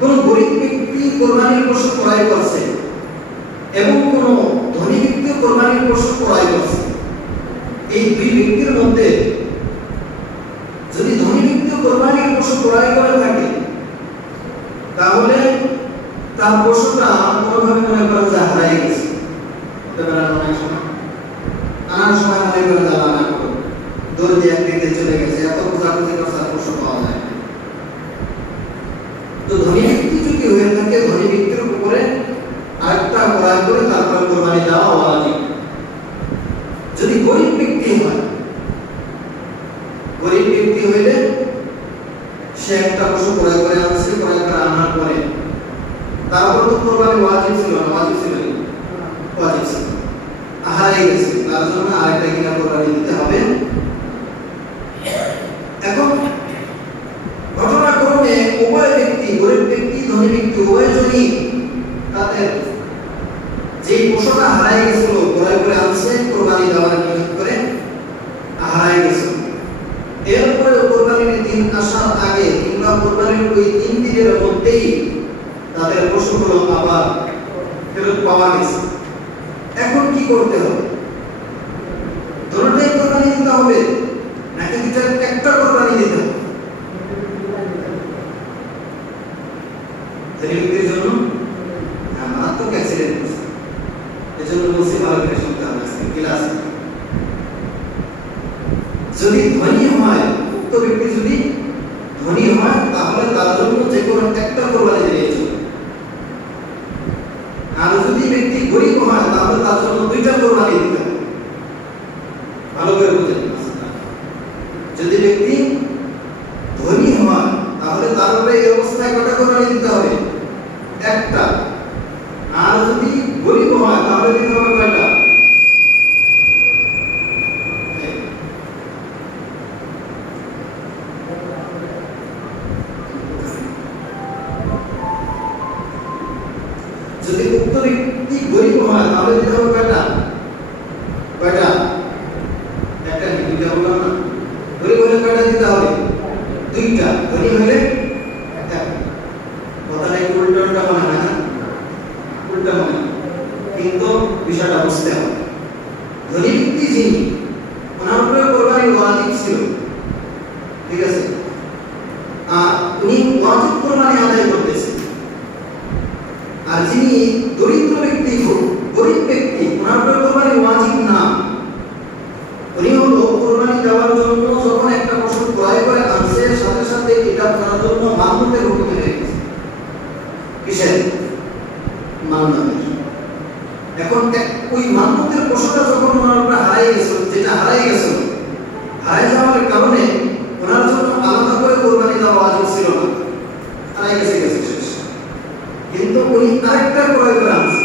কোন গরিব ব্যক্তি কোরবানির পশু ক্রয় করছে এবং কোন ধনী ব্যক্তি কোরবানির পশু ক্রয় করছে, এই দুই ব্যক্তির মধ্যে যদি ধনী ব্যক্তি কোরবানির পশু ক্রয় করে থাকে, তাহলে তার পশুটা কোনোভাবে মনে করেন যে হারিয়ে গেছে, আনার সময় মনে করেন যে আনা করো দৌড় দিয়ে একদিকে চলে গেছে, এত খোঁজাখুঁজি করছে আর পশু পাওয়া যায়। তো ধনী ব্যক্তি যদি হয়ে থাকে, ধনী ব্যক্তির উপরে আরেকটা ক্রয় করে তারপর কোরবানি দেওয়া ওয়াজিব। যদি গরিব ব্যক্তি হয়, গরিব ব্যক্তি হইলে সে একটা পশু ক্রয় করে আনছে, ক্রয় করে আনার পরে তারপর তো কোরবানি ওয়াজিব ছিল না, ওয়াজিব ছিল না, ওয়াজিব ছিল, হারিয়ে গেছে, তার জন্য আরেকটা কিনা কোরবানি দিতে হবে। এখন ঘটনাক্রমে উভয় ব্যক্তি, গরিব ব্যক্তি ধনী ব্যক্তি উভয়জনই তাদের যে পশুটা হারিয়ে গেছিল ক্রয় করে আনছে, কোরবানি দেওয়ার নিয়ত করে হারিয়ে গেছিল, এরপরে কোরবানির দিন আসার আগে কিংবা কোরবানির ওই 3 দিনের মধ্যেই তাদের পশুগুলো আবার ফেরত পাওয়া গেছে। এখন কি করতে হবে? দুটোটাই কোরবানি দিতে হবে নাকি দুটার একটা কোরবানি দিতে হবে? ধনীদের জন্য মারাত্মক অ্যাক্সিডেন্ট হয়েছে, এজন্য বলছি ভালো করে শুনতে হবে। ক্লাস যদি ধনী হয়, উক্ত ব্যক্তি যদি ধনী হয়, তাহলে তার জন্য যে কোনো একটা কোরবানি দিলেই চলবে। আর যদি ব্যক্তি গরিব হয়, তাহলে তার জন্য 2টা কোরবানি দিতে হবে। ভালো করে বুঝেন। যদি ব্যক্তি ধনী হয়, তাহলে তার উপরে এই অবস্থায় কটা কোরবানি দিতে হবে? একটা। আর যদি গরিব হয়, তাহলে দিতে হবে কয়টা? যদি উক্ত ব্যক্তি গরিব হয়, তাহলে দিতে হবে কয়টা? কয়টা? একটা কি দুইটা বললাম না? গরিব হলে কয়টা দিতে হবে? 2টা। ধনী হলে একটা। কথাটা একটু উল্টা মনে হয় না? উল্টা মনে হয়, কিন্তু বিষয়টা বুঝতে হবে। ধনী ব্যক্তি যিনি, ওনার উপরে কোরবানি ওয়াজিব ছিল, ঠিক আছে, আর উনি ওয়াজিব কোরবানি আদায় করতেছেন। আর যিনি দরিদ্র ব্যক্তি, গরিব ব্যক্তি, ওনার উপরে কোরবানি ওয়াজিব না, উনি হলো কোরবানি দেওয়ার জন্য যখন একটা পশু ক্রয় করে আনছে, সাথে সাথে এটা করার জন্য মান্যতের হুকুম হয়ে গেছে। কিসের? মান্যতের। এখন ওই মান্যতের পশুটা যখন ওনার উপরে হারিয়ে গেছে, যেটা হারিয়ে গেছে, হারিয়ে যাওয়ার কারণে ওনার জন্য আলাদা করে কোরবানি দেওয়া ওয়াজিব ছিল না, হারিয়ে গেছে, গেছে শেষ। কিন্তু উনি আরেকটা ক্রয় করে আনছে,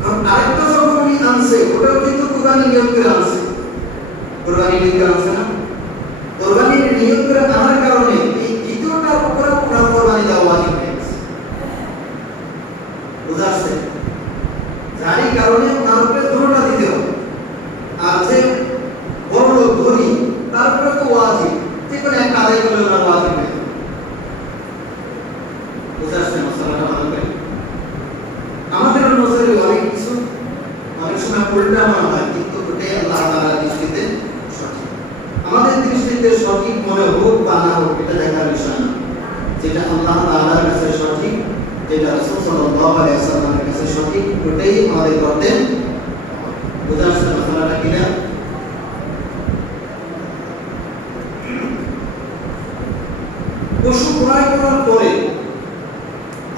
কারণ আরেকটা যখন উনি আনছে, ওটাও কিন্তু কোরবানি নিয়ত করে আনছে, কোরবানি নিয়ত করে আনছে না? কোরবানি নিয়ত করে আনার কারণে এই দ্বিতীয়টার উপরে ওনার কোরবানি দেওয়া ওয়াজিব হয়ে গেছে। বুঝা আসছে? যারই কারণে ওনার উপরে দুটোটা দিতে হবে। আর যে বড় লোক ধনী, তার উপরে তো ওয়াজিব, যে কোনো একটা আদায় করলে ওনার ওয়াজিব হয়ে যাবে। বুঝা আসছে মশলাটা ভালো করে? আমাদের নজরে অনেক কিছু অনেক সময় উল্টা মনে হয়, কিন্তু ওটাই আল্লাহ তাআলার দৃষ্টিতে সঠিক। আমাদের দৃষ্টিতে সঠিক মনে হোক বা না হোক, এটা দেখার বিষয় না। যেটা আল্লাহ তাআলার কাছে সঠিক, যেটা রাসূল সাল্লাল্লাহু আলাইহি ওয়াসাল্লামের কাছে সঠিক, ওটাই আমাদের করতে। বুঝা আসছে মশলাটা কিনা? পশু ক্রয় করার পরে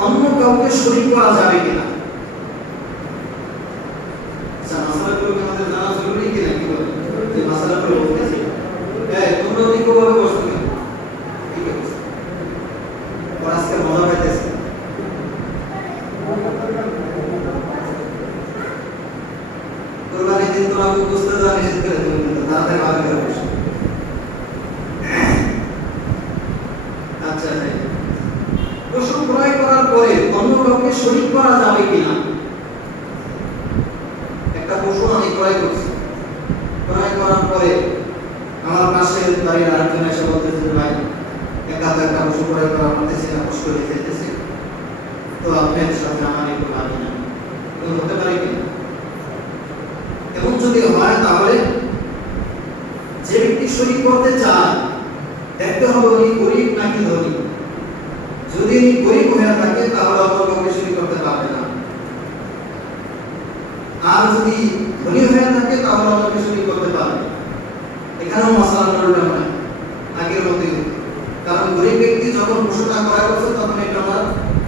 অন্য কাউকে শরীক করা যাবে কিনা? মাসালাগুলো আমাদের জানা জরুরি কিনা? কি বলে যে মাসালাগুলো বলতেছি, তোমরা ঐক্যভাবে বসতে কেন? ঠিক আছে, ওরা আজকে মজা পাইতেছে। কোরবানির দিন তোমাকে বুঝতে দেওয়া নিষেধ করে, তুমি তাড়াতাড়ি ভালো করে বসো। আচ্ছা, পশু ক্রয় করার পরে অন্য কাউকে শরীক করা যাবে কিনা? একটা পশু আমি ক্রয় করছি, ক্রয় করার পরে আমার পাশে বাড়ির আরেকজন এসে বলতেছে, ভাই একা তো একটা পশু ক্রয় করা পারতেছি না, কষ্ট হয়ে যেতেছে, তো আপনার সাথে আমার একটু লাগে না, হতে পারে কি? এবং যদি হয় তাহলে যে ব্যক্তি শরীক করতে চায় দেখতে হবে উনি গরিব নাকি ধনী। যদি উনি গরিব হয়ে থাকে তাহলে অন্য কাউকে শরীক করতে পারবে না, আর যদি ধনী হয়ে থাকে তাহলে অন্যকে শরীক করতে পারবে। এখানেও মশলা নড়বে না, আগের মতোই। কারণ গরিব ব্যক্তি যখন পশুটা ক্রয় করছে তখন এটা আমার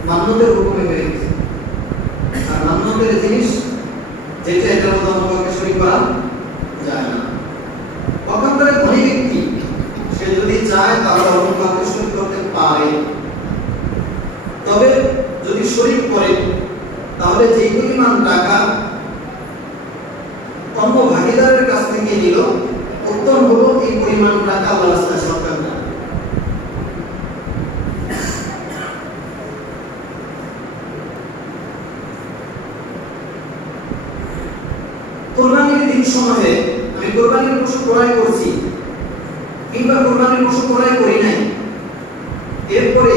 মান্যতের হুকুমে হয়ে গেছে, আর মান্যতের জিনিস যেটা এটার মধ্যে অন্য কাউকে শরীক করা যায় না। পক্ষান্তরে ধনী ব্যক্তি সে যদি চায় তাহলে অন্য কাউকে শরীক করতে পারে, তবে যদি শরীক করে তাহলে যে পরিমাণ টাকা অন্য ভাগীদারের কাছ থেকে নিল উত্তম হলো এই পরিমাণ টাকা আল্লাহর রাস্তায় সরকার দেয়। কোরবানির দিন সময়ে আমি কোরবানির পশু ক্রয় করছি কিংবা কোরবানির পশু ক্রয় করি নাই, এরপরে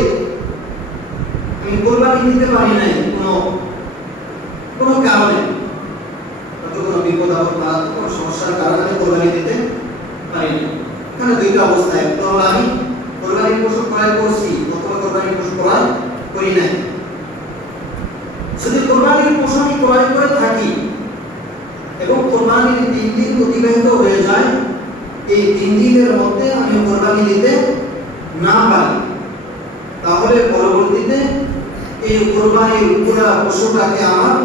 আমি কোরবানি দিতে পারি নাই কোনো কারণে, কোনো বিপদ আপদ বা কোনো সমস্যার কারণে আমি কোরবানি দিতে পারি না। এখানে দুইটা অবস্থা, একটা হলো আমি কোরবানির পশু ক্রয় করছি অথবা কোরবানির পশু ক্রয় করি নাই। যদি কোরবানির পশু আমি ক্রয় করে থাকি এবং কোরবানির 3 দিন অতিবাহিত হয়ে যায়, এই 3 দিনের মধ্যে আমি কোরবানি দিতে না পারি, তাহলে পরবর্তীতে এই কোরবানির পুরো পশুটাকে আমার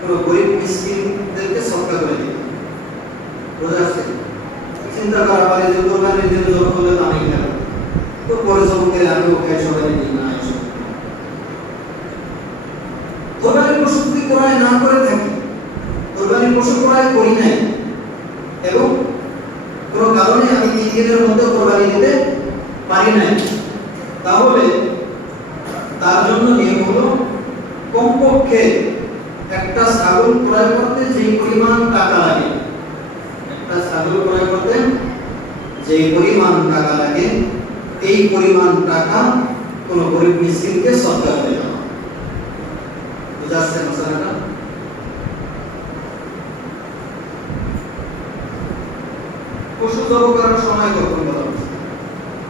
কোনো গরিব মিসকিনদেরকে সদকা করে দিতে। বোঝা যাচ্ছে? চিন্তা করা পারে যে কোরবানির দিনে জব করলে তো আমি খাবো, তো পরে জব করে আমিও খাই, সবাই নিই না। কোরবানির পশু যদি ক্রয় না করে থাকি, কোরবানির পশু ক্রয় করি নাই এবং কোনো কারণে আমি 3 দিনের মধ্যে কোরবানি দিতে পারি নাই, তাহলে তার জন্য নিয়ম হলো কমপক্ষে একটা ছাগল ক্রয় করতে যে পরিমাণ টাকা লাগে, একটা ছাগল ক্রয় করতে যে পরিমাণ টাকা লাগে এই পরিমাণ টাকা কোনো গরিব মিসকিনকে সদকা করে দেওয়া। বুঝা যাচ্ছে মশলাটা? পশু জবাই করার সময় কখন বলা হচ্ছে?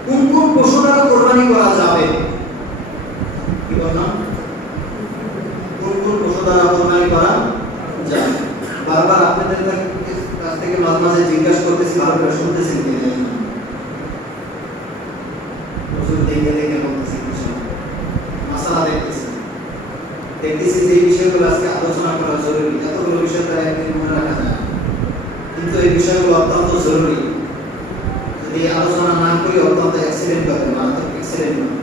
কোন কোন পশু দ্বারা কোরবানি করা যাবে? কি বললাম? কোন কোন পশু দ্বারা কোরবানি করা যাবে? বারবার আপনাদের কাছ থেকে মাঝে মাঝে জিজ্ঞাসা করতেছি, ভালো করে শুনতেছেন কি না? পশু দেখে দেখে বলতেছি, মশলা দেখতেছি যে বিষয়গুলো আজকে আলোচনা করা জরুরি। এতগুলো বিষয় তারা একদিন মনে রাখা যায়, কিন্তু এই বিষয়গুলো অত্যন্ত জরুরি। যদি আলোচনা না করি অত্যন্ত অ্যাক্সিডেন্ট হবে, মারাত্মক অ্যাক্সিডেন্ট হবে।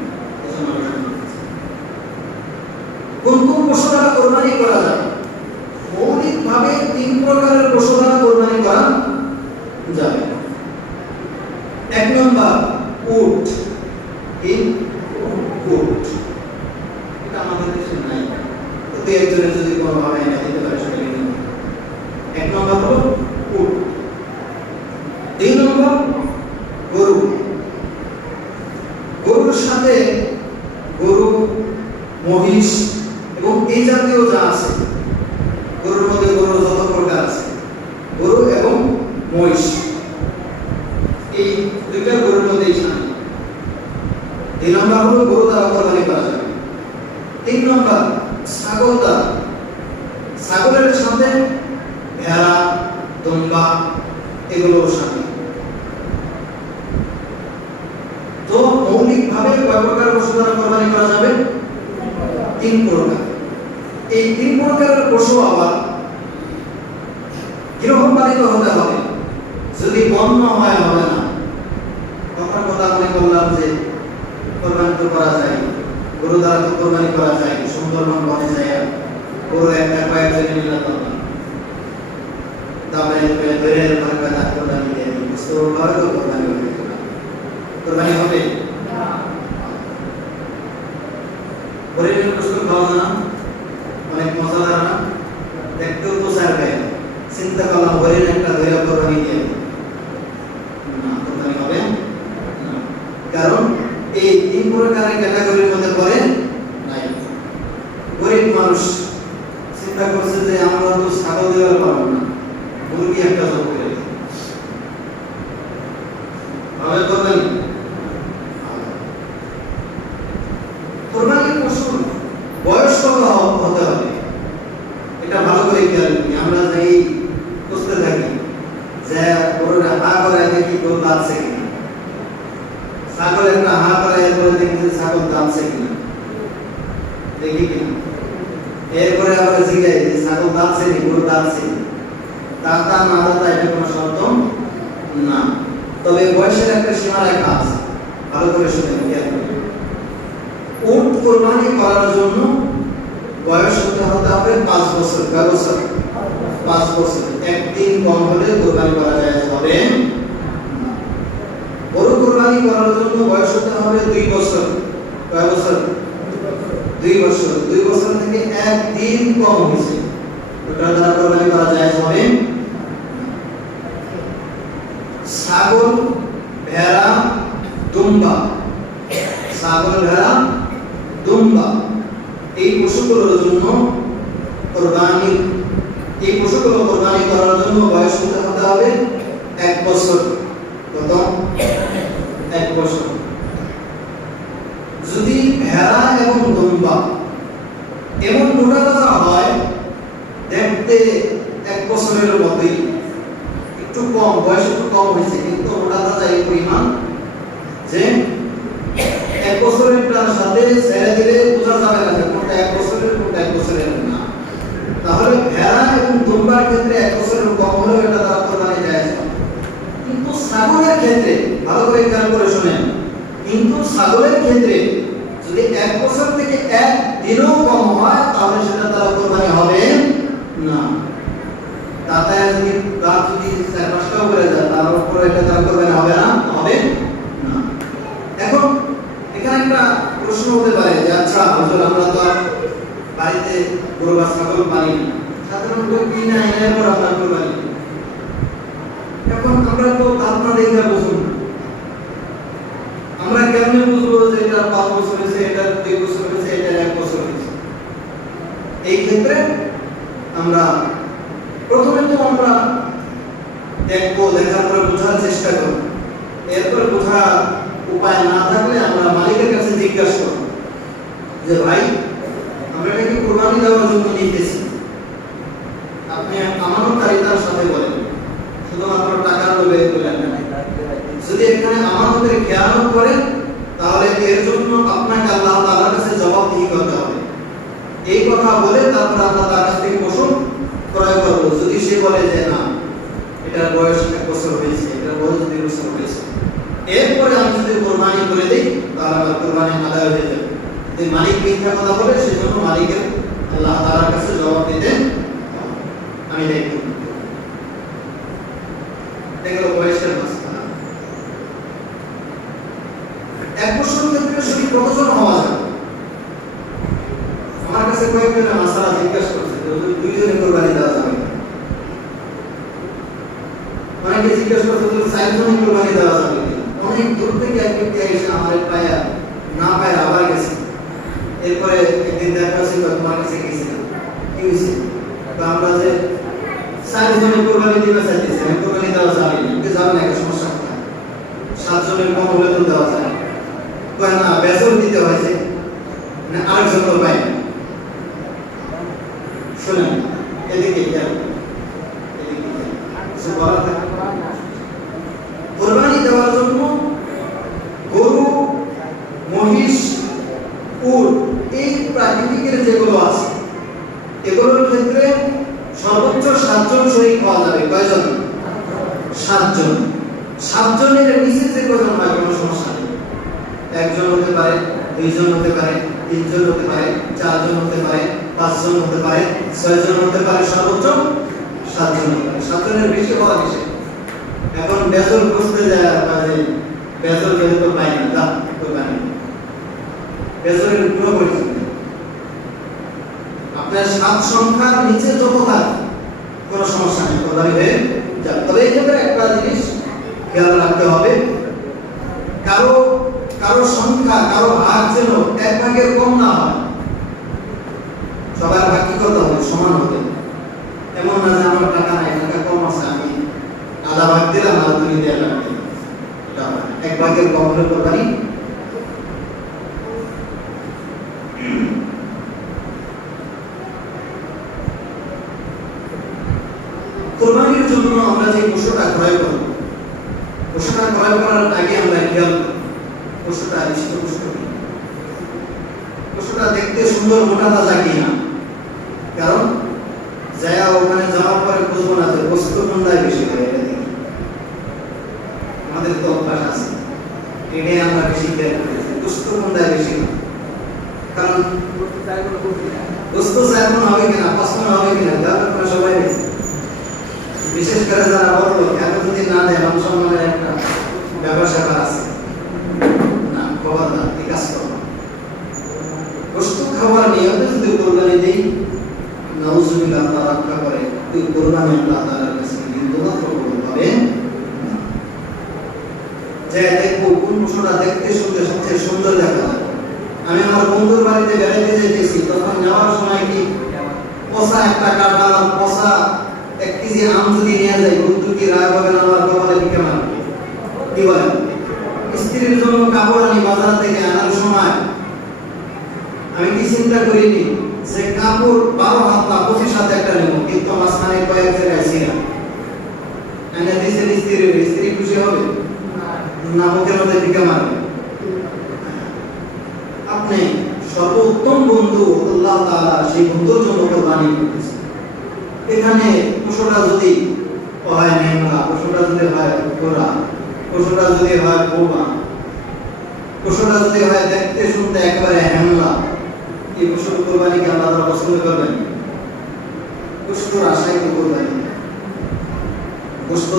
কোন কোন পশু দ্বারা কোরবানি করা যায়? মৌলিকভাবে 3 প্রকারের পশু দ্বারা কোরবানি করা যাবে। 1 নম্বর উট। উট এটা আমাদের দেশে নাই, তো একজনের যদি কোনোভাবে এনে দিতে পারে সেটা নিয়ে 1 নম্বর হলো উট। 2 নম্বর গরু। গরুর সাথে গরু, মহিষ এবং এই জাতীয় যা আছে, গরুর মধ্যে গরু যত প্রকার আছে, গরু এবং মহিষ, এই দুইটা গরুর মধ্যেই শামিল। 2 নম্বর হলো গরু দ্বারা কোরবানি করা যাবে। 3 নম্বর ছাগল দ্বারা। ছাগলের সাথে ভেড়া, দুম্বা এগুলো শামিল। তো মৌলিকভাবে কয় প্রকার পশু দ্বারা কোরবানি করা যাবে? 3 প্রকার। এই 3 প্রকারের পশু আবার গৃহপালিত হতে হবে, যদি বন্য হয় হবে না। তখন কথা আমি বললাম যে কোরবানি তো করা যায়, গরু দ্বারা তো কোরবানি করা যায়, সুন্দরবন বনে যায় গরু একটা কয়েকজনে নিলাম তারপরে ধরে ধরে তার কোরবানি দিয়ে বুঝতে পারবে তো কোরবানি হবে। কোরবানি হবে হরিণের গোশত খাওয়া না, অনেক মজাদার না, দেখতেও তো স্যার গায়ে। চিন্তা করলাম হরিণ একটা ধরে কোরবানি দিয়ে না, কোরবানি হবে না। কারণ এই 3 প্রকারের ক্যাটাগরির মধ্যে পড়ে নাই। গরিব মানুষ চিন্তা করছে যে আমরা তো ছাগল দেওয়ার পারবো না, মুরগি একটা জব করে দিই, ভাবে করবেন। কোরবানির পশুর বয়স কত হতে হবে এটা ভালো করে খেয়াল করি। আমরা যাই বুঝতে থাকি যে ওরা হা করে দেখি কেউ দাঁতছে কিনা, ছাগল একটা হা করে এরপরে দেখি যে ছাগল দাঁতছে কিনা, দেখি কিনা, এরপরে আবার জিজ্ঞাসা যে ছাগল দাঁতছে নি, গরু দাঁতছে নি, দাঁতা না দাঁতা এটা কোনো শর্ত না। তবে বয়সের একটা সীমারেখা আছে, ভালো করে শুনে খেয়াল করি। উট কোরবানি করার জন্য বয়স হতে হবে 5 বছর। কয় বছর? 5 বছর। একদিন কম হলে কোরবানি করা যায় হবে। গরু কোরবানি করার জন্য বয়স হতে হবে 2 বছর। কয় বছর? 2 বছর। 2 বছর থেকে একদিন কম হয়েছে, ওটা দ্বারা কোরবানি করা যায় হবে। ছাগল, ভেড়া, দুম্বা, ছাগল, ভেড়া, দুম্বা এই পশুগুলোর জন্য কোরবানি করার জন্য বয়স হতে হবে 1 বছর। কত? 1 বছর। যদি ভেড়া এবং দুম্বা এমন মোটা হয়, দেখতে 1 বছরের মতোই, একটু কম বয়স, একটু কম হয়েছে, কিন্তু মোটা তাজা এই পরিমাণ যে 1 বছরের সাথে ছেড়ে দিলে বোঝা যাবে না যে কোনটা 1 বছরের কোনটা 1 বছরের না। তাহলে ভেড়া এবং দুম্বার ক্ষেত্রে 1 বছরের কম হলেও এটা দ্বারা কোরবানি জায়েজ। কিন্তু ছাগলের ক্ষেত্রে ভালো করে খেয়াল করে শুনেন, কিন্তু ছাগলের ক্ষেত্রে যদি 1 বছর থেকে 1 দিনও কম হয় তাহলে সেটা দ্বারা কোরবানি হবে না। তাতে যদি দাঁত যদি 4-5টা করে যায় তার উপর এটা দ্বারা কোরবানি হবে না, হবে না। এখন এখানে একটা প্রশ্ন হতে পারে যে আচ্ছা হুজুর, আমরা তো বাড়িতে গরু বা ছাগল পালি না, সাধারণত কিনা এনে পর আমরা কোরবানি। এখন আমরা তো দাঁত না দেখে বুঝুন, আমরা কেমনে বুঝবো যে এটা 5 বছর হয়েছে, এটা 2 বছর হয়েছে, এটা 1 বছর হয়েছে? এই ক্ষেত্রে আমরা প্রথমে তো আমরা দেখবো, দেখার পরে বোঝার চেষ্টা করব। এরপর বোঝা উপায় না থাকলে আমরা মালিকের কাছে জিজ্ঞাসা করব যে ভাই, আমরা এটা কি কোরবানি দেওয়ার জন্য নিতেছি? আপনি আমানতকারিতার সাথে বলেন, শুধুমাত্র টাকার লোভে বলেন না। যদি এখানে আমানতের খেয়ানত করেন তাহলে এর জন্য আপনাকে আল্লাহ তাআলার কাছে জবাবদিহি করতে হবে। এই কথা বলে তারপর আমরা তার কাছ থেকে পশু ক্রয় করব। যদি সে বলে যে না, এটার বয়স 1 বছর হয়েছে, এটার বয়স 2 বছর হয়েছে, এরপরে আমি যদি কোরবানি করে দিই তাহলে আমার কোরবানি আদায় হয়ে যাবে। যদি মালিক মিথ্যা কথা বলে সেজন্য মালিকের আল্লাহ তাআলার কাছে জবাব দিতে আমি দেখব। এগুলো বয়সের মাসলা। 1 বছর ক্ষেত্রে শুধু কতজন হওয়া যাবে? আমার কাছে কয়েকজন মাসলা জিজ্ঞাসা করছে যে 2 জনের কোরবানি দেওয়া যাবে না। অনেকে জিজ্ঞাসা করছে যে 4 জনের কোরবানি দেওয়া যাবে না। অনেক দূর থেকে এক ব্যক্তি এসে আমার পায়া না পায় আবার গেছে। এরপরে একদিন দেখা ছিল, তোমার কাছে গেছিলাম, কি হয়েছে? তো আমরা যে 4 জনের কোরবানি দিতে চাইতেছি, কোরবানি দেওয়া যাবে না, কি যাবে না, একটা সমস্যা কোথায়? 7 জনের কম হলে তো দেওয়া যায় না, বেতন দিতে হয়েছে, মানে আরেকজন পায় না। শুনেন, এদিকে খেয়াল, কোরবানি দেওয়ার জন্য গরু, মহিষ, উট এই প্রাকৃতিকের যেগুলো আছে এগুলোর ক্ষেত্রে সর্বোচ্চ 7 জন শরীক হওয়া যাবে। কয়জন? 7 জন। 7 জনের নিচে যে কজন হয় কোনো সমস্যা নেই। 1 জন হতে পারে, 2 জন হতে পারে, 3 জন হতে পারে, 4 জন হতে পারে, 5 জন হতে পারে, 6 জন হতে পারে, সর্বোচ্চ 7 জন হতে পারে। 7 জনের বেশি হওয়া কিছু। এখন বেজল বুঝতে যায় মানে বেজল যেহেতু পাই না, যা কোরবানি বেজলের কোনো পরিচিত নেই। আপনার 7 সংখ্যার নিচে যত থাকে কোনো সমস্যা নেই, কোরবানি হয়ে যাবে। তবে এই ক্ষেত্রে একটা জিনিস খেয়াল রাখতে হবে, কারো কারো সংখ্যা কারো ভাগ যেন এক ভাগের কম না হয়, সবার ভাগ কি করতে হবে? সমান হতে। এমন না যে আমার টাকা নাই, টাকা কম আছে, আমি আধা ভাগ দিলাম আর তুমি দিয়ে লাগবে, এক ভাগের কম হলে কোরবানি। কোরবানির জন্য আমরা যে পশুটা ক্রয় করব, পশুটা ক্রয় করার আগে আমরা খেয়াল করব পশুটা পশুটা দেখতে সুন্দর মোটা তাজা কিনা। কারণ যায়া ওখানে যাওয়ার পরে বুঝবো না যে বস্তু কোনটাই বেশি হয়, এটা দেখি আমাদের তো অভ্যাস আছে, এটাই আমরা বেশি খেয়াল করি বস্তু কোনটাই বেশি হয়। কারণ বস্তু চাইমন হবে কিনা, 5 মণ হবে কিনা, তাহলে সবাই বিশেষ করে যারা বড় লোক এত যদি না দেয়, আমার সম্মানের একটা ব্যবসা আছে না, খবর না, এই কাজ করো। বস্তু খাবার নিয়মে যদি কোরবানি দেই, নাউজুবিল্লাহ আল্লাহ রক্ষা করে, ওই কোরবানি আল্লাহ তাআলার কাছে কিন্তু কবুল হবে না। যে দেখো কোন পশুটা দেখতে সবচেয়ে সুন্দর দেখা যায়। আমি আমার বন্ধুর বাড়িতে বেড়াইতে যেতেছি, তখন যাওয়ার সময় কি পচা একটা কাঁঠাল, পচা 1 কেজি আম যদি নিয়ে যাই, বন্ধু কি রাগ হবে না? আমার কপালে কি কেমন কি বলেন? স্ত্রীর জন্য কাপড় আনি বাজার থেকে আনার সময় আমি কি চিন্তা করিনি যে কাপড় 12 হাত বা 25 হাত একটা নেব, কিন্তু মাঝখানে কয়েক জায়গায় ছিঁড়া এনে দিয়েছেন স্ত্রী খুশি হবে না? মুখের মধ্যে টিকা মারবে। আপনি সর্বোত্তম বন্ধু আল্লাহ তাআলা সেই বন্ধুর জন্য কোরবানি করতেছেন। এখানে পশুটা যদি হয় নেংলা, পশুটা যদি হয় গোরা, পশুটা যদি হয় বোবা, পশুটা যদি হয় দেখতে শুনতে একেবারে হ্যাংলা, এই পশুর কোরবানিকে আল্লাহ তাআলা পছন্দ করবেন? পশুর আশায় তো কোরবানি। গোশত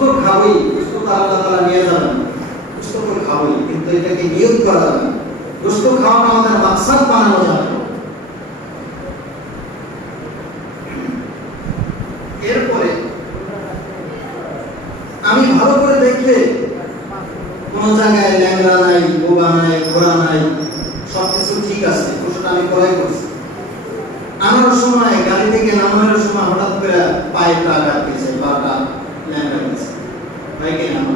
তো খাবই, গোশত তো আল্লাহ তাআলা নিয়ে যাবেন, গোশত তো খাবই, কিন্তু এটাকে নিয়ত করা যাবে না। গোশত খাওয়াটা আমাদের মাকসাদ বানানো যাবে। এরপরে আমি ভালো করে দেখলে কোন জায়গায় ল্যাংড়া নাই, বোবা নাই, ঘোড়া নাই, সবকিছু ঠিক আছে, পশুটা আমি ক্রয় করছি। আনার সময় গাড়ি থেকে নামানোর সময় হঠাৎ করে পায়েটা আঘাত পেয়েছে, পাটা ল্যাংড়া পেয়েছে, ভাই কে নামা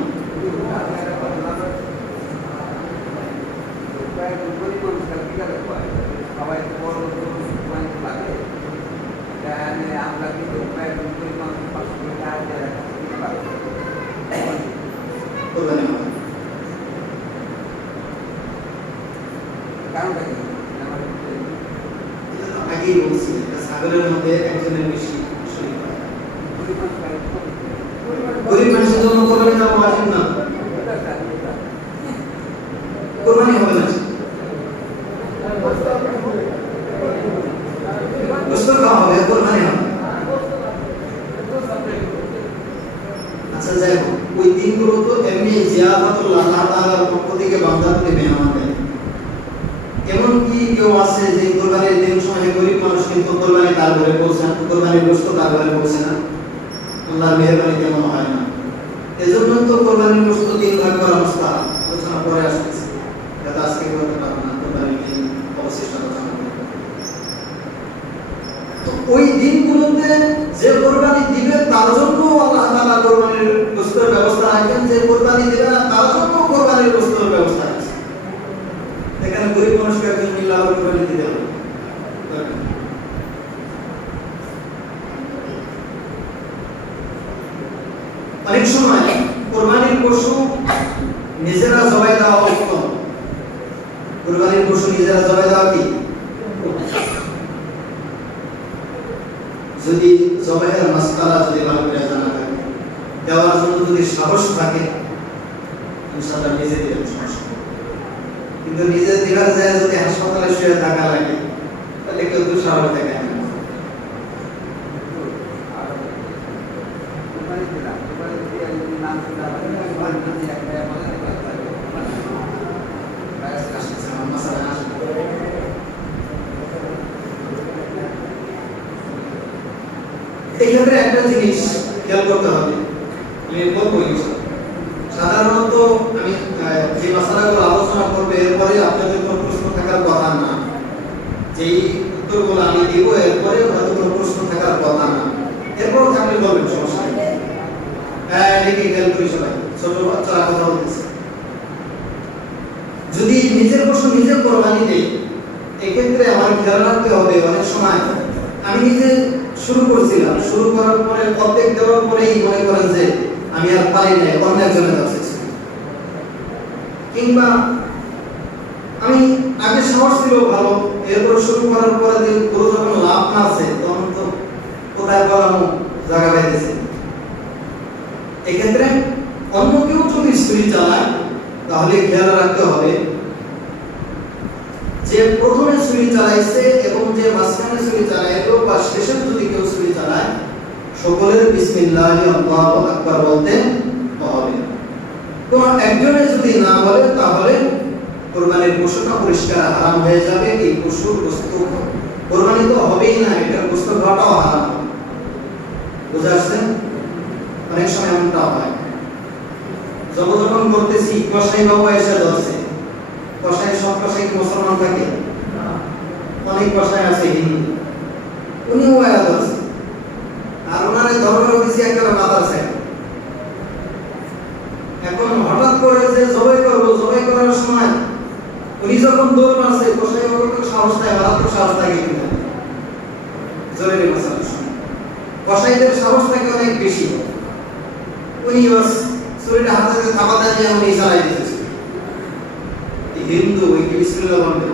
আগেই বলছি, ছাগলের মধ্যে একজনের বেশি গরিব মানুষের জন্য কোরবানি দেওয়া ওয়াজিব না, কোরবানি হবে না, গোশত খাওয়া হবে, কোরবানি হবে। আচ্ছা যাই হোক, ওই দিনগুলো তো এমনি জিয়ারাতুল্লাহ আল্লাহ তাআলার পক্ষ থেকে বান্দাকে মেহমান দেয়। এমন কি কেউ আছে যে কোরবানির দিন সময় গরিব মানুষ কিন্তু কোরবানি তার ঘরে পৌঁছে না, কোরবানির গোশত তার ঘরে পৌঁছে না? আল্লাহর মেহেরবানি তেমন হয় না। এজন্য তো কোরবানির গোশত 3 ভাগ করা অবস্থা আলোচনা করে আসতেছে, যাতে আজকে বলতে পারবো না, কোরবানির দিন অবশিষ্ট আলোচনা করব। তো ওই দিনগুলোতে যে কোরবানি দিবে তার জন্য আল্লাহ তাআলা কোরবানির গোশতের ব্যবস্থা রাখেন, যে কোরবানি দিবে না তার জন্য কোরবানির গোশতের ব্যবস্থা আছে। এখানে গরিব মানুষকে একজন মিলাও কোরবানি দিতে হবে। অনেক সময় কোরবানির পশু নিজেরা জবাই দেওয়া উত্তম। কোরবানির পশু নিজেরা জবাই দেওয়া কি? যদি জবাইয়ের মাসআলা যদি ভালো করে জানা থাকে, দেওয়ার জন্য যদি সাহস থাকে, ইনশাআল্লাহ নিজে দিবেন সমস্যা। কিন্তু নিজে দিবার যায় যদি হাসপাতালে শুয়ে থাকা লাগে, তাহলে কেউ তো সাহস দেখায় না। এক্ষেত্রে একটা জিনিস খেয়াল করতে হবে, আমি বলবো সাধারণত আমি যে মাসালাগুলো যেই উত্তরগুলো আমি দিব এরপরে হয়তো কোনো প্রশ্ন থাকার কথা না, এরপর থাকলে বলবেন, সমস্যা নেই। হ্যাঁ, এদিকে খেয়াল করি সবাই, ছোট বাচ্চারা কথা বলতেছে। যদি নিজের প্রশ্ন নিজে কোরবানি দেই, এক্ষেত্রে আমার খেয়াল রাখতে হবে অনেক সময় আমি নিজে শুরু করছিলাম, শুরু করার পরে অর্ধেক দেওয়ার পরেই মনে করেন যে আমি আর পারি নাই, অন্য একজনের কাছে, কিংবা আমি আগে সাহস ছিল ভালো, এরপর শুরু করার পরে যে পুরো যখন লাভ না আছে তখন তো কোথায় বলানো জায়গা পাইতেছে। এক্ষেত্রে অন্য কেউ যদি ছুরি চালায় তাহলে খেয়াল রাখতে হবে যে প্রথমে ছুরি চালাইছে এবং যে মাঝখানে ছুরি চালাইলো বা শেষে যদি কেউ ছুরি চালায়, সকলের বিসমিল্লাহি আল্লাহু আকবার বলতে হবে। তো একজনে যদি না বলে তাহলে কোরবানির পশুটা পরিষ্কার হারাম হয়ে যাবে। এই পশুর বস্তু কোরবানি তো হবেই না, এটার বস্তু ঘটাও হারাম। বুঝা আসছে? অনেক সময় এমনটা হয়, যখন করতেছি কসাই বাবু এসে ধরছে, কসাই সব কসাই মুসলমান থাকে, অনেক কসাই আছে হিন্দু, উনিও আয়া ধরছে, আর ওনারে ধর্মের দিছি একটা মাথার সাইড। এখন হঠাৎ করে যে জবাই করবো, জবাই করার সময় উনি যখন দৌড় মারছে, কসাই বাবু তো সাহস থাকে, মারাত্মক সাহস থাকে কিনা জোরে মাসার সময় কসাইদের সাহস থাকে অনেক বেশি। উনি বাস ছুরিটা হাতে থাবাটা দিয়ে উনি চালাই দিতেছে। হিন্দু ওই বিসমিল্লাহ বলবে,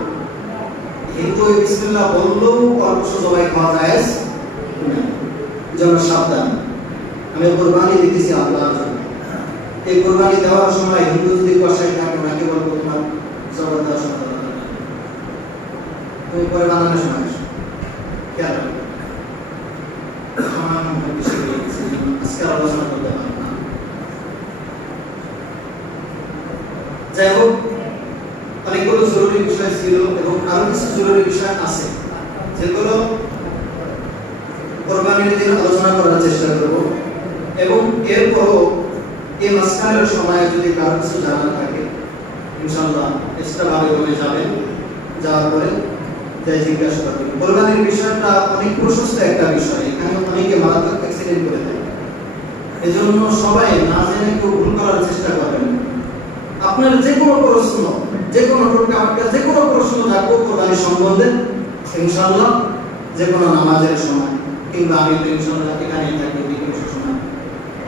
হিন্দু ওই বিসমিল্লাহ বললেও অল্প জবাই খাওয়া যায় না, যেন সাবধান। আমি কোরবানি দিতেছি আল্লাহর জন্য, এই কোরবানি দেওয়ার সময় হিন্দু যদি কসাই থাকে ওনাকে বলবো তোমার জবাই দেওয়ার সময় তুমি পরে বানানোর সময় কেন আজকে আলোচনা করতে পারবো না। যাই হোক, অনেকগুলো জরুরি বিষয় ছিল এবং আরো কিছু জরুরি বিষয় আছে যেগুলো কোরবানির দিন আলোচনা করার চেষ্টা করব। এবং এরপরও এই মাঝখানের সময় যদি কারো কিছু জানা থাকে ইনশাআল্লাহ এক্সট্রা ভাবে বলে যাবেন, যাওয়ার পরে যাই জিজ্ঞাসা করবেন। কোরবানির বিষয়টা অনেক প্রশস্ত একটা বিষয়, এখানে অনেকে মারাত্মক অ্যাক্সিডেন্ট করে দেয়, এজন্য সবাই না জেনে কেউ ভুল করার চেষ্টা করবেন। আপনার যে কোনো প্রশ্ন, যে কোনো টোটকা, যে কোনো প্রশ্ন থাকবো কোরবানি সম্বন্ধে ইনশাআল্লাহ, যে কোনো নামাজের সময় কিংবা আমি তো ইনশাআল্লাহ এখানেই থাকি বিভিন্ন সময়,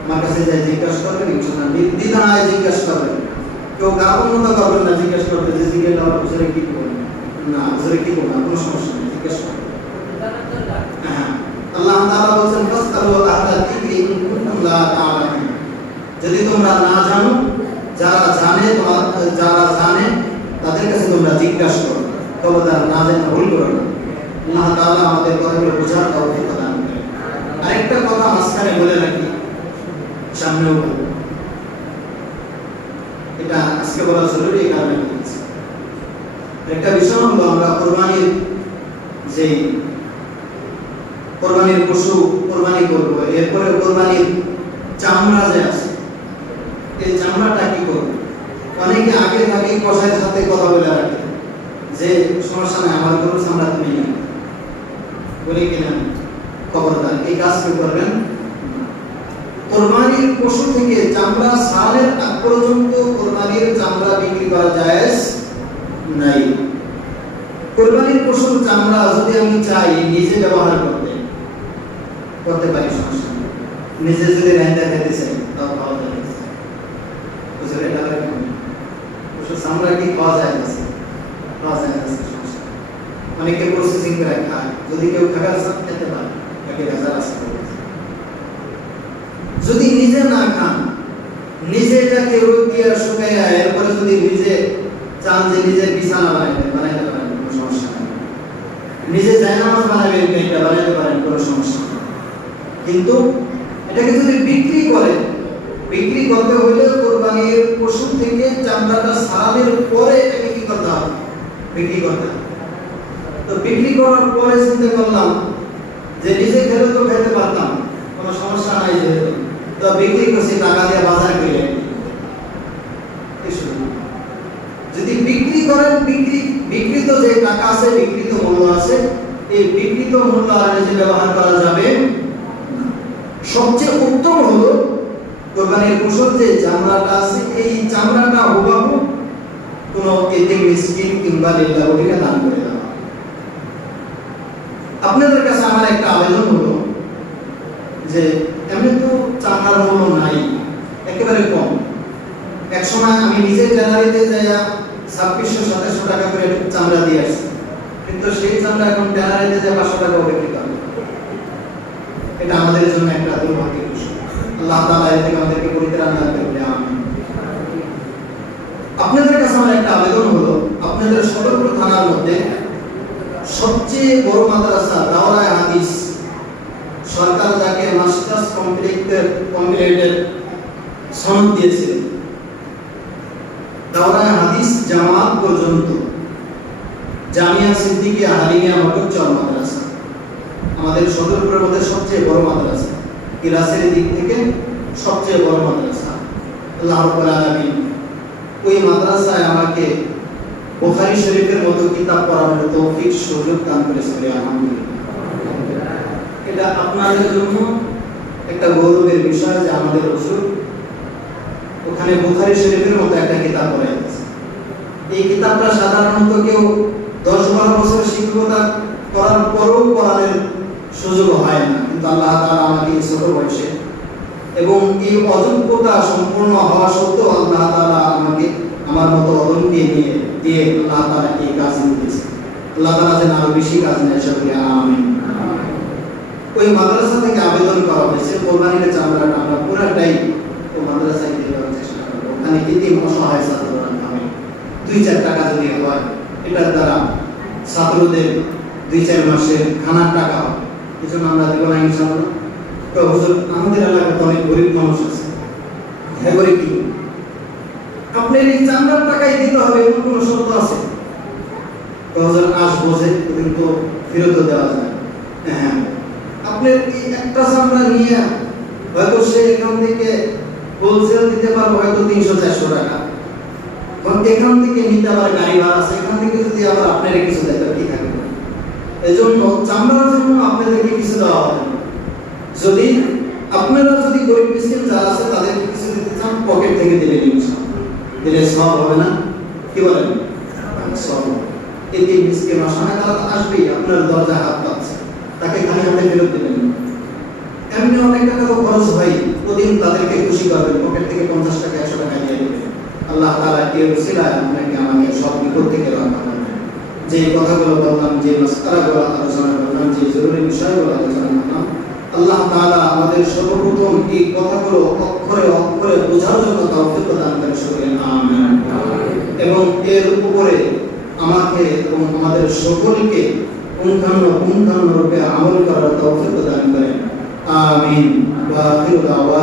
আমার কাছে যাই জিজ্ঞাসা করবেন ইনশাআল্লাহ, নির্দ্বিধায় জিজ্ঞাসা করবেন। কেউ কারণতা করবেন না জিজ্ঞাসা করতে যে জিজ্ঞাসা আমার হুজুরে কি করবেন না, হুজুরে কি করবেন, কোনো সমস্যা নেই, জিজ্ঞাসা করবেন। হ্যাঁ, আল্লাহ তাআলা বলেন ফাসআলু আহলা যিকরি ইন কুনতুম লা তা'লামুন, যদি তোমরা না জানো, যারা জানে তাদের কাছে তোমরা জিজ্ঞাসা করো, খবরদার না জেনে ভুল করো না। আল্লাহ তাআলা আমাদের কথাগুলো বোঝার তৌফিক দান করেন। আরেকটা কথা মাঝখানে বলে রাখি, সামনেও বলবো, এটা আজকে বলা জরুরি এই কারণে বলছি। একটা বিষয় হলো আমরা কোরবানির পশু কোরবানি করবো, এরপরে কোরবানির চামড়া যে আছে, এই চামড়াটা কি করবো? অনেকে আগে থাকেই কসাইয়ের সাথে কথা বলে রাখে যে সমস্যা নাই, আমার গরুর চামড়া তুমি নিয়ে বলে কিনা, খবরদার এই কাজ কেউ করবেন। কোরবানির পশু থেকে চামড়া ছাড়ানোর আগ পর্যন্ত কোরবানির চামড়া বিক্রি করা জায়েজ নাই। কোরবানির পশুর চামড়া যদি আমি চাই নিজে ব্যবহার করতে পারি, সমস্যা নেই। নিজে যদি রান্না খেতে চাই তাও খাওয়া যায়, বুঝলে? এটা পশুর চামড়া কি খাওয়া যায় না, খাওয়া যায় না, সমস্যা। অনেকে প্রসেসিং করে খায়, যদি কেউ খাবার সাথে খেতে পারে তাকে রাজা রাস্তা। যদি নিজে না খান, নিজে এটাকে রোদ দিয়ে শুকাইয়া এরপরে যদি নিজে চান যে নিজে বিছানা বানাইতে পারেন, কোনো সমস্যা নেই। নিজে জায়নামাজ বানাবেন, এটা বানাইতে পারেন, কোনো সমস্যা নেই। কিন্তু এটাকে যদি বিক্রি করতে হইলে কোরবানির পশু থেকে চামড়াটা ছাড়ানোর পরে এটাকে কি করতে হবে? বিক্রি করতে হবে। তো বিক্রি করার পরে চিন্তা করলাম যে নিজে খেলে তো খেতে পারতাম, কোনো সমস্যা নাই, যেহেতু তো বিক্রি করছি টাকা দিয়ে বাজার করে। যদি বিক্রি করেন বিকৃত যে টাকা আছে, বিকৃত মূল্য আছে, এই বিকৃত মূল্য আর যে ব্যবহার করা যাবে। সবচেয়ে উত্তম হলো কোরবানির পশুর যে চামড়াটা আছে, এই চামড়াটা হুবহু কোনো এতিম মিসকিন কিংবা লিল্লাহকে দান করে দেওয়া। আপনাদের কাছে আমার একটা আবেদন হলো যে এমনি তো চামড়ার মূল্য নাই, একেবারে কম। এক সময় আমি নিজে ট্যানারিতে যাইয়া 2600-2700 টাকা করে চামড়া দিয়ে আসছি, কিন্তু সেই চামড়া এখন ট্যানারিতে যে 500 টাকা বিক্রি করে। এটা আমাদের জন্য একটা দুর্ভাগ্যের বিষয়। আল্লাহ তাআলা এর থেকে আমাদেরকে পরিত্রাণ দান করুন, আমিন। আপনাদের কাছে আমার একটা আবেদন হলো, আপনাদের সদরপুর থানার মধ্যে সবচেয়ে বড় মাদ্রাসা দাওরায়ে হাদিস, সরকার যাকে মাস্টার্স কমপ্লিটেড সনদ দিয়েছে, দাওরায়ে হাদিস জামাত পর্যন্ত জামিয়া সিদ্দিকিয়া হালিমিয়া মটকচর মাদ্রাসা আমাদের সদরপুরের মধ্যে সবচেয়ে বড় মাদ্রাসা, ক্লাসের দিক থেকে সবচেয়ে বড় মাদ্রাসা। আল্লাহ রাব্বুল আলামিন ওই মাদ্রাসায় আমাকে বুখারী শরীফের মতো কিতাব পড়ানোর তৌফিক সুযোগ দান করেছেন, আলহামদুলিল্লাহ। এটা আপনাদের জন্য একটা গৌরবের বিষয় যে আমাদের হুজুর ওখানে বুখারী শরীফের মতো একটা কিতাব পড়াইতেছে। এই কিতাবটা সাধারণত কেউ 10-12 বছর শিক্ষকতা করার পরও পড়ানোর সুযোগ হয় না, কিন্তু আল্লাহ তাআলা আমাকে এই ছোট বয়সে এবং এই অযোগ্যতা সম্পূর্ণ হওয়া সত্ত্বেও আল্লাহ তাআলা আমাকে আমার মতো অদমকে দিয়ে আল্লাহ তাআলা এই কাজ দিয়েছে। আল্লাহ তাআলা যেন আরো বেশি কাজ নেয়, সকলে আমিন। ওই মাদ্রাসা থেকে আবেদন করা হয়েছে কোরবানির চামড়াটা আমরা পুরাটাই ওই মাদ্রাসায় দিয়ে দেওয়ার চেষ্টা করব। ওখানে এতিম অসহায় ছাত্ররা পাবে, 2-4 টাকা যদি হয়, এটার দ্বারা ছাত্রদের 2-4 মাসের খানার টাকা হবে। এই জন্য আমরা দেব না ইনশাআল্লাহ। তো হুজুর আমাদের এলাকাতে অনেক গরিব মানুষ আছে, হ্যাঁ গরিব কি আপনার এই চামড়ার টাকাই দিতে হবে এমন কোনো শর্ত আছে? তো হুজুর আসবো যে কিন্তু ফেরত দেওয়া যায়। হ্যাঁ, আপনার এই একটা চামড়া নিয়ে হয়তো সে এখান থেকে হোলসেল দিতে পারবো হয়তো 300-400 টাকা, কারণ এখান থেকে নিতে আবার গাড়ি ভাড়া আছে, এখান থেকে যদি আবার আপনারা কিছু দেয় কি থাকবে। এই জন্য চামড়ার জন্য আপনাদেরকে কিছু দেওয়া হবে। যদি আপনারা যদি গরিব মিসকিন যারা আছে তাদেরকে কিছু দিতে চান, পকেট থেকে দিলে দিলে সব হবে না, কি বলেন? সব এতে মিসকিন অসহায় তারা আসবেই, আপনার দরজায় হাত পাচ্ছে, তাকে খালি হাতে ফেরত দিবেন। এমনি অনেক টাকা তো খরচ হয়, প্রতিদিন তাদেরকে খুশি করবেন, পকেট থেকে 50 টাকা 100 টাকা দিয়ে দেবেন। আল্লাহ তাআলা এর উসিলায় আপনাকে আমাকে সব বিপদ থেকে রক্ষা করবেন। যে কথাগুলো বললাম, যে মাসআলাগুলো আলোচনা করলাম, যে জরুরি বিষয়গুলো আলোচনা করলাম, আল্লাহ তাআলা আমাদের সর্বপ্রথম এই কথাগুলো অক্ষরে অক্ষরে বোঝার জন্য তৌফিক দান করেন, সকলে আমিন। এবং এর উপরে আমাকে এবং আমাদের সকলকে পুঙ্খানুপুঙ্খানুরূপে আমল করার তৌফিক দান করেন, আমিন। ওয়া আখিরু দাওয়ানা